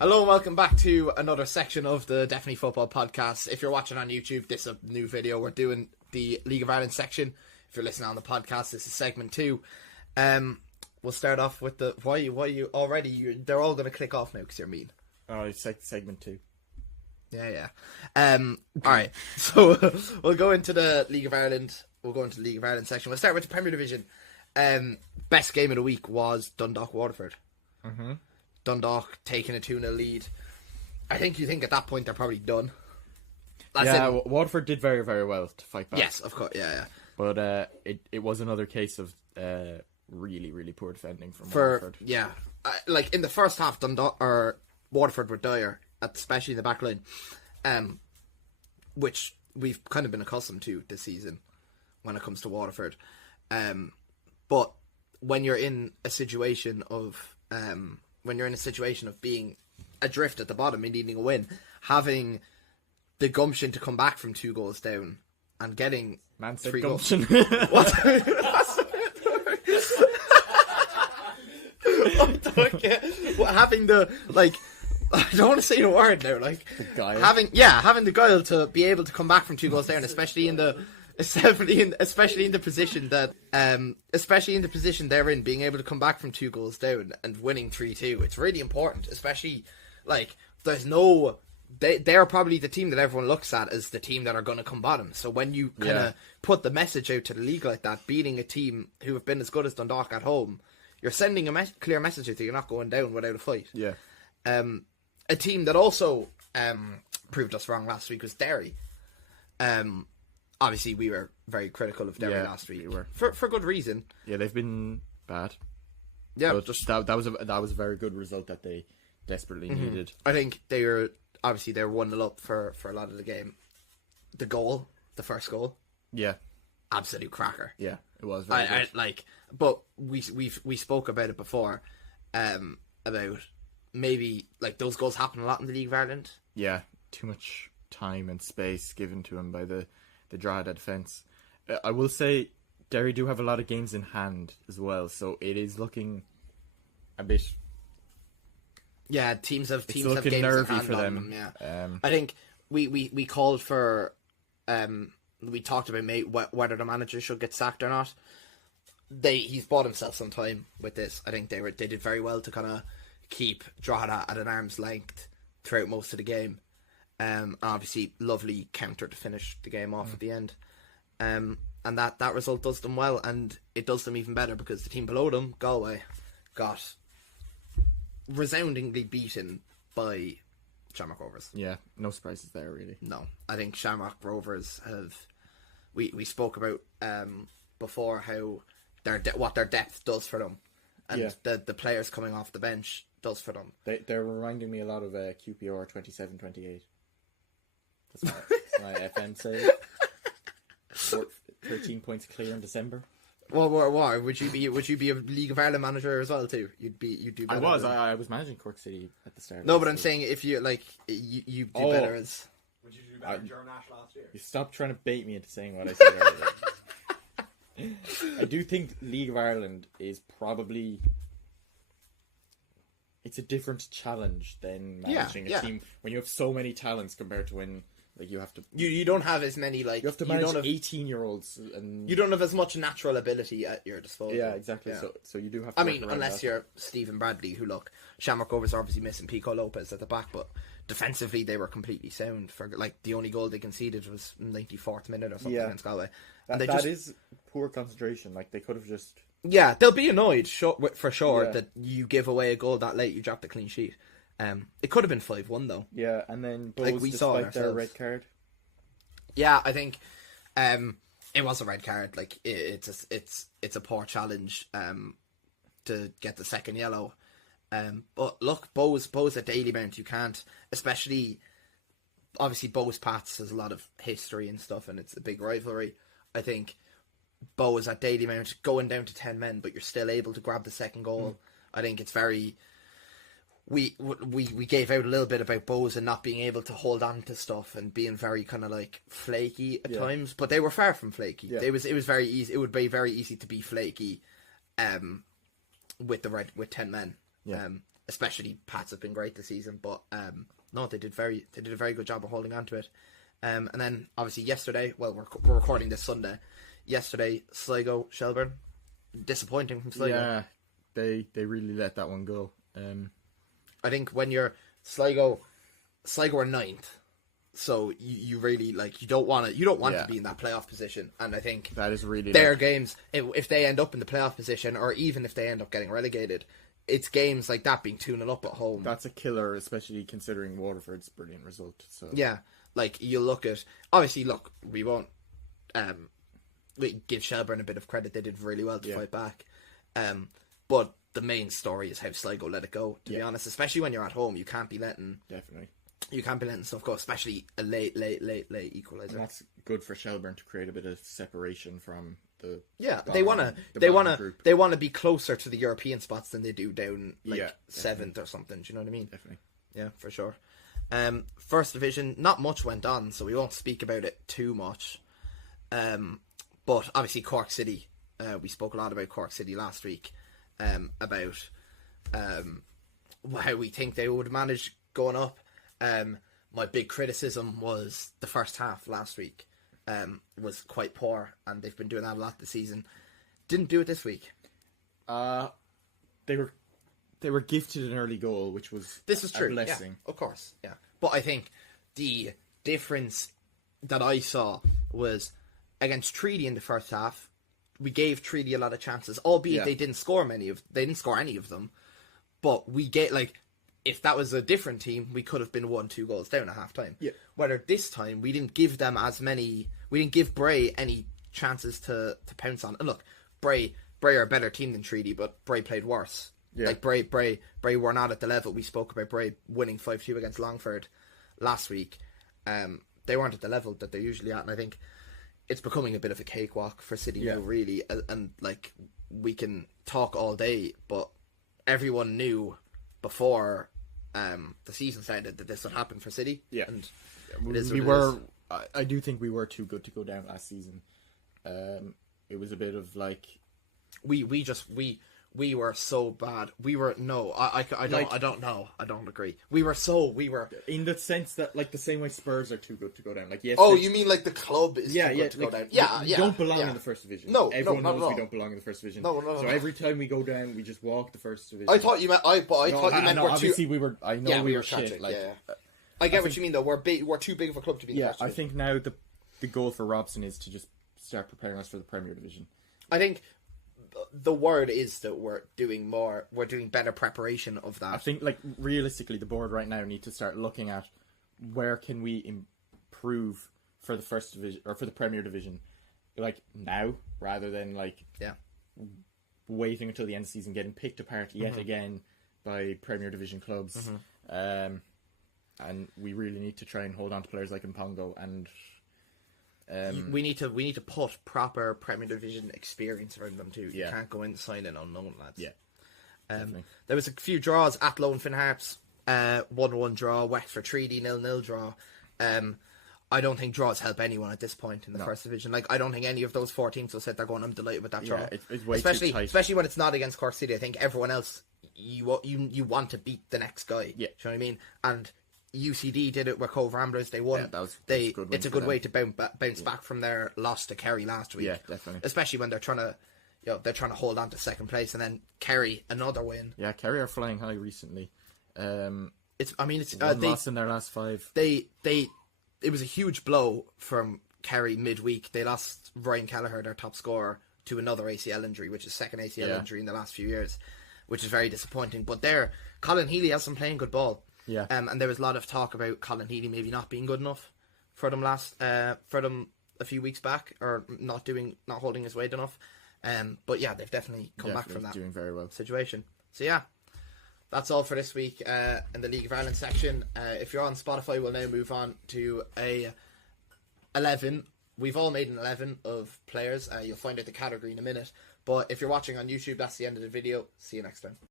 Hello and welcome back to another section of the Definitely Football podcast. If you're watching on YouTube, this is a new video. We're doing the League of Ireland section. If you're listening on the podcast, this is segment 2. We'll start off with the why you already they're all going to click off now because you're mean. Oh, it's segment 2. Yeah. Alright, so we'll go into the League of Ireland. We'll go into the League of Ireland section. We'll start with the Premier Division. Best game of the week was Dundalk Waterford. Mm-hmm. Dundalk taking a 2-0 lead. I think at that point they're probably done. Waterford did very, very well to fight back. Yes, of course, yeah. But it was another case of really, really poor defending from Waterford. Yeah. Like in the first half, Waterford were dire, especially in the back line, which we've kind of been accustomed to this season when it comes to Waterford. But when you're in a situation of being adrift at the bottom and needing a win, having the gumption to come back from 2 goals down and getting 3 gumption. What? Having the I don't want to say the word now. Having the guile to be able to come back from 2 goals down, especially in the position they're in, being able to come back from 2 goals down and winning 3-2. It's really important, especially they're probably the team that everyone looks at as the team that are going to come bottom. So when you kind of put the message out to the league like that, beating a team who have been as good as Dundalk at home, you're sending a clear message that you're not going down without a fight. Yeah. A team that also proved us wrong last week was Derry. Obviously, we were very critical of Derry last week. We were. For good reason. Yeah, they've been bad. Yeah, but that was a very good result that they desperately needed. I think they were 1-0 up for a lot of the game. The first goal. Yeah, absolute cracker. Yeah, it was very good. But we spoke about it before, about maybe those goals happen a lot in the League of Ireland. Yeah, too much time and space given to him by the Drogheda defence. I will say Derry do have a lot of games in hand as well, so it is looking a bit. Yeah, teams have games nervy in hand for on them. Yeah, I think we called for. We talked about whether the manager should get sacked or not. He's bought himself some time with this. I think they did very well to kind of keep Drogheda at an arm's length throughout most of the game. Obviously, lovely counter to finish the game off at the end. And that result does them well, and it does them even better because the team below them, Galway, got resoundingly beaten by Shamrock Rovers. Yeah, no surprises there, really. No, I think Shamrock Rovers have... We spoke about before how what their depth does for them, and the players coming off the bench does for them. They're reminding me a lot of QPR 27-28. That's my FM say. 13 points clear in December. Well, would you be a League of Ireland manager as well too? You'd do better. I was managing Cork City at the start. No, but I'm saying if you you do better as. Would you do better during Ash last year? You stop trying to bait me into saying what I said earlier. I do think League of Ireland is probably. It's a different challenge than managing a team when you have so many talents compared to when you have to. You don't have as many you have to manage 18-year-olds and you don't have as much natural ability at your disposal. Yeah, exactly. Yeah. So you do have to. I mean, unless you're Stephen Bradley, who Shamrock Rovers are obviously missing Pico Lopez at the back, but defensively they were completely sound. For the only goal they conceded was 94th minute or something against Galway. And that is poor concentration. They could have just. Yeah, they'll be annoyed for sure that you give away a goal that late. You dropped a clean sheet. It could have been 5-1 though. Yeah, and then we saw their red card. Yeah, I think it was a red card. It's a poor challenge to get the second yellow. But look, Bows at Dalymount, you can't, especially obviously Bows Pats has a lot of history and stuff, and it's a big rivalry. I think Bows at Dalymount going down to 10 men, but you're still able to grab the second goal. I think it's very. We gave out a little bit about Bows and not being able to hold on to stuff and being very kind of flaky at times, but they were far from flaky. Yeah. It was very easy. It would be very easy to be flaky, with 10 men. Yeah. especially Pats have been great this season. But no, they did a very good job of holding on to it. And then obviously yesterday, well, we're recording this Sunday. Yesterday, Sligo, Shelburne, disappointing from Sligo. Yeah, they really let that one go. I think when you're Sligo are ninth, so you really you don't want to be in that playoff position. And I think that is really their games. If they end up in the playoff position, or even if they end up getting relegated, it's games like that being 2-0 up at home. That's a killer, especially considering Waterford's brilliant result. So yeah, you look at we won't we give Shelburne a bit of credit. They did really well to fight back, but the main story is how Sligo let it go. To be honest, especially when you're at home, you can't be letting stuff go, especially a late equaliser. And that's good for Shelburne to create a bit of separation from the they want to be closer to the European spots than they do down seventh or something. Do you know what I mean? Definitely. Yeah, for sure. First division, not much went on, so we won't speak about it too much. But obviously Cork City, we spoke a lot about Cork City last week, about how we think they would manage going up. My big criticism was the first half last week was quite poor, and they've been doing that a lot this season. Didn't do it this week. They were gifted an early goal, which was true. A blessing. Yeah, of course, yeah. But I think the difference that I saw was against Treaty in the first half. We gave Treaty a lot of chances, albeit they didn't score any of them. But we get if that was a different team, we could have been 1-2 goals down at half time. Yeah. Whether this time we didn't give them as many, we didn't give Bray any chances to pounce on. And look, Bray are a better team than Treaty, but Bray played worse. Yeah. Bray were not at the level. We spoke about Bray winning 5-2 against Longford last week. They weren't at the level that they're usually at, and I think it's becoming a bit of a cakewalk for City now, really. And we can talk all day, but everyone knew before the season started that this would happen for City. Yeah, and I do think we were too good to go down last season. It was a bit of we were so bad. We were I don't know. I don't agree. We were in the sense that the same way Spurs are too good to go down. Yes. Oh, you mean the club is too good to go down? Yeah, we don't belong in the first division. No, everyone knows no. we don't belong in the first division. No. So every time we go down, we just walk the first division. I thought you meant. I thought you meant we're obviously too. we were. I know we were tragic, shit. I get what you mean though. We're too big of a club to be. In the first division. I think now the goal for Robson is to just start preparing us for the Premier Division. I think the word is that we're doing better preparation of that. I think realistically the board right now need to start looking at where can we improve for the first division or for the Premier Division now rather than waiting until the end of the season, getting picked apart yet again by Premier Division clubs. And we really need to try and hold on to players like Mpongo and we need to put proper Premier Division experience around them too. You can't go in signing unknown lads. Yeah. There was a few draws at Low and Finn Harps. 1-1 draw, Wexford Treaty 0-0 draw. I don't think draws help anyone at this point in the first division. I don't think any of those 4 teams will sit there going, I'm delighted with that draw. It's way too tight. Especially when it's not against Cork City. I think everyone else, you want to beat the next guy. Yeah. Do you know what I mean? And UCD did it with Cove Ramblers. They won. Yeah, it's a good way to bounce back from their loss to Kerry last week. Yeah, definitely. Especially when they're trying to hold on to second place, and then Kerry another win. Yeah, Kerry are flying high recently. One loss in their last 5. It was a huge blow from Kerry midweek. They lost Ryan Kelleher, their top scorer, to another ACL injury, which is second ACL injury in the last few years, which is very disappointing. But Colin Healy has been playing good ball. Yeah. And there was a lot of talk about Colin Healy maybe not being good enough for them a few weeks back, or not holding his weight enough. But yeah, they've definitely come back from that doing very well situation. So yeah, that's all for this week in the League of Ireland section. If you're on Spotify, we'll now move on to a 11. We've all made an 11 of players. You'll find out the category in a minute. But if you're watching on YouTube, that's the end of the video. See you next time.